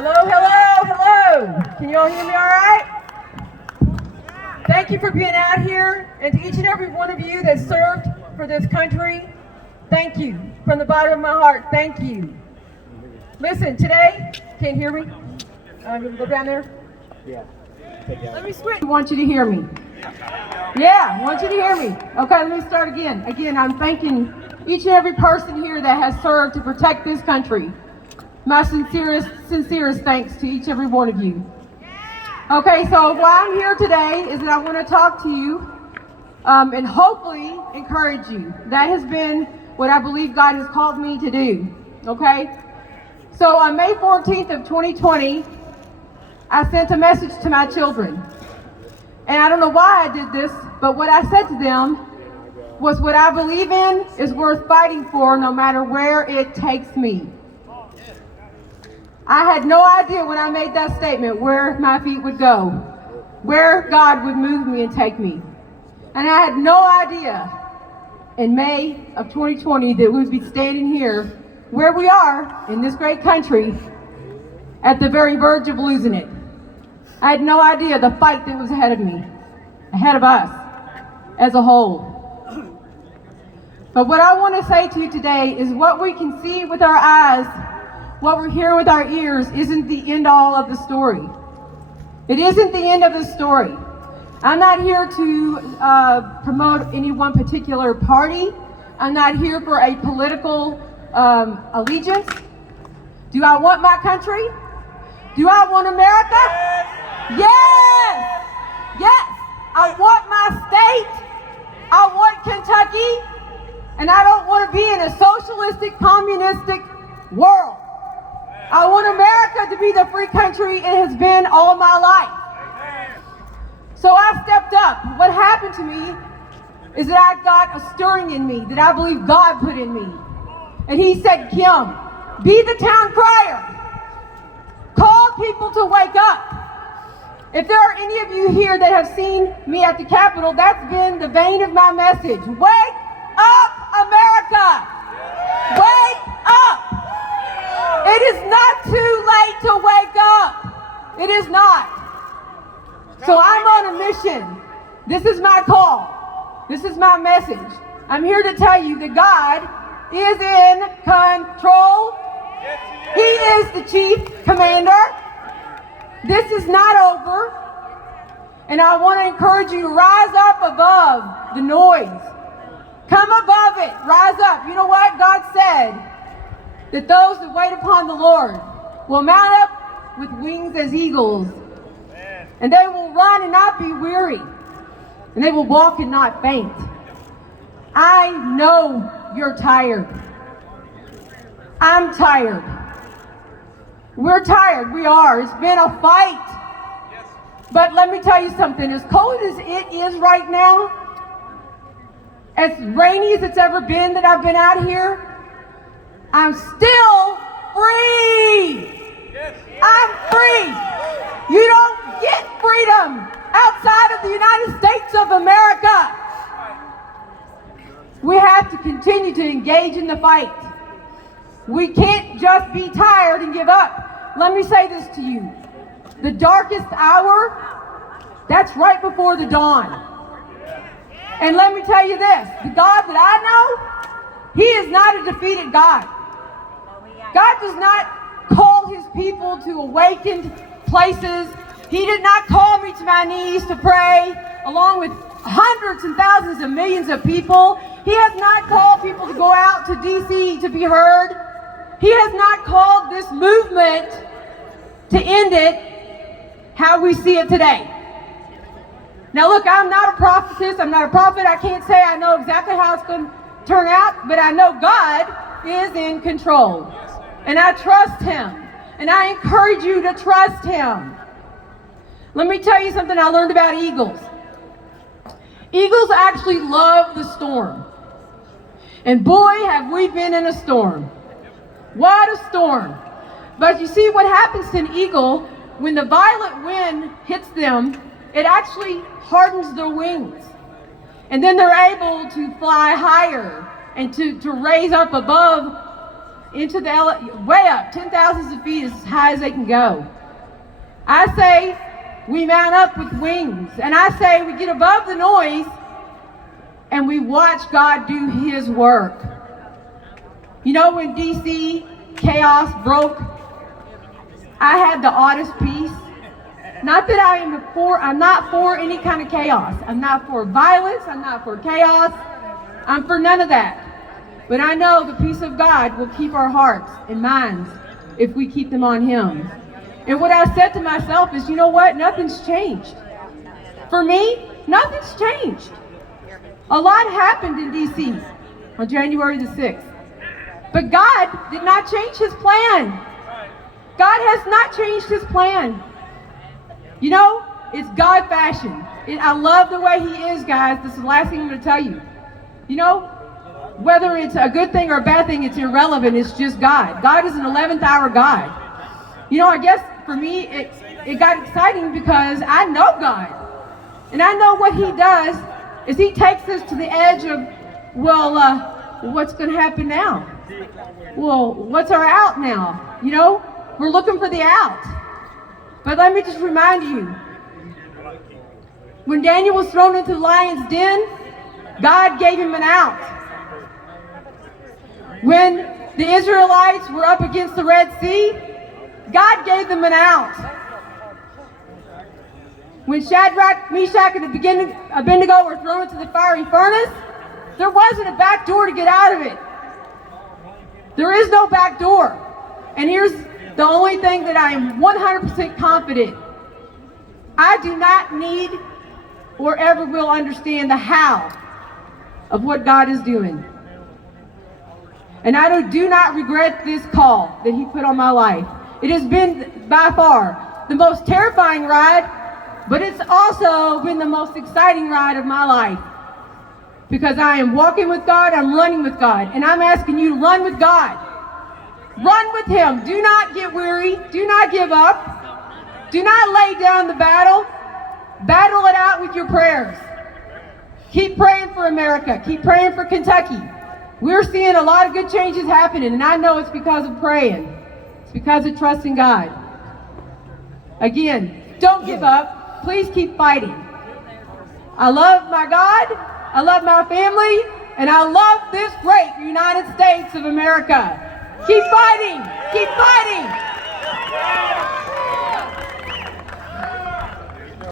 Hello, hello, hello. Can you all hear me all right? Thank you for being out here, and to each and every one of you that served for this country, thank you. From the bottom of my heart, thank you. Listen, today, can't hear me? I'm going to go down there. Yeah. Let me switch. I want you to hear me. Yeah, I want you to hear me. Okay, let me start again. Again, I'm thanking each and every person here that has served to protect this country. My sincerest thanks to each and every one of you. Okay, so why I'm here today is that I want to talk to you and hopefully encourage you. That has been what I believe God has called me to do. Okay? So on May 14th of 2020, I sent a message to my children. And I don't know why I did this, but what I said to them was what I believe in is worth fighting for no matter where it takes me. I had no idea when I made that statement where my feet would go, where God would move me and take me. And I had no idea in May of 2020 that we would be standing here where we are in this great country at the very verge of losing it. I had no idea the fight that was ahead of me, ahead of us as a whole. But what I want to say to you today is what we can see with our eyes, what we're hearing with our ears isn't the end all of the story. It isn't the end of the story. I'm not here to promote any one particular party. I'm not here for a political allegiance. Do I want my country? Do I want America? Yes! Yes! I want my state. I want Kentucky. And I don't want to be in a socialistic, communistic world. I want America to be the free country it has been all my life. So I stepped up. What happened to me is that I got a stirring in me that I believe God put in me. And he said, Kim, be the town crier. Call people to wake up. If there are any of you here that have seen me at the Capitol, that's been the vein of my message. Wake up, America! Wake up! It is not too late to wake up. It is not. So I'm on a mission. This is my call. This is my message. I'm here to tell you that God is in control. He is the chief commander. This is not over. And I want to encourage you to rise up above the noise. Come above it. Rise up. You know what? God said that those that wait upon the Lord will mount up with wings as eagles. And they will run and not be weary. And they will walk and not faint. I know you're tired. I'm tired. We're tired. We are. It's been a fight. But let me tell you something. As cold as it is right now, as rainy as it's ever been that I've been out here, I'm still free. I'm free. You don't get freedom outside of the United States of America. We have to continue to engage in the fight. We can't just be tired and give up. Let me say this to you. The darkest hour, that's right before the dawn. And let me tell you this, the God that I know, he is not a defeated God. God does not call his people to awakened places. He did not call me to my knees to pray along with hundreds and thousands of millions of people. He has not called people to go out to DC to be heard. He has not called this movement to end it how we see it today. Now look, I'm not a prophetess, I'm not a prophet. I can't say I know exactly how it's going to turn out, but I know God is in control. And I trust him. And I encourage you to trust him. Let me tell you something I learned about eagles. Eagles actually love the storm. And boy, have we been in a storm. What a storm. But you see what happens to an eagle when the violent wind hits them, it actually hardens their wings. And then they're able to fly higher and to raise up above into way up, 10,000s of feet, as high as they can go. I say we mount up with wings, and I say we get above the noise and we watch God do His work. You know, when DC chaos broke, I had the oddest peace. Not that I'm not for any kind of chaos. I'm not for violence. I'm not for chaos. I'm for none of that. But I know the peace of God will keep our hearts and minds if we keep them on Him. And what I said to myself is, you know what? Nothing's changed. For me, nothing's changed. A lot happened in D.C. on January the 6th. But God did not change His plan. God has not changed His plan. You know, it's God fashion. I love the way He is, guys. This is the last thing I'm going to tell you. You know, whether it's a good thing or a bad thing, it's irrelevant. It's just God. God is an 11th hour God. You know, I guess for me, it got exciting because I know God. And I know what He does is He takes us to the edge of, what's going to happen now? Well, what's our out now? You know, we're looking for the out. But let me just remind you, when Daniel was thrown into the lion's den, God gave him an out. When the Israelites were up against the Red Sea, God gave them an out. When Shadrach, Meshach, and Abednego were thrown into the fiery furnace, there wasn't a back door to get out of it. There is no back door. And here's the only thing that I am 100% confident. I do not need or ever will understand the how of what God is doing. And I do not regret this call that He put on my life. It has been by far the most terrifying ride, but it's also been the most exciting ride of my life. Because I am walking with God, I'm running with God, and I'm asking you to run with God. Run with Him. Do not get weary. Do not give up. Do not lay down the battle. Battle it out with your prayers. Keep praying for America. Keep praying for Kentucky. We're seeing a lot of good changes happening, and I know it's because of praying. It's because of trusting God. Again, don't give up. Please keep fighting. I love my God. I love my family. And I love this great United States of America. Keep fighting! Keep fighting!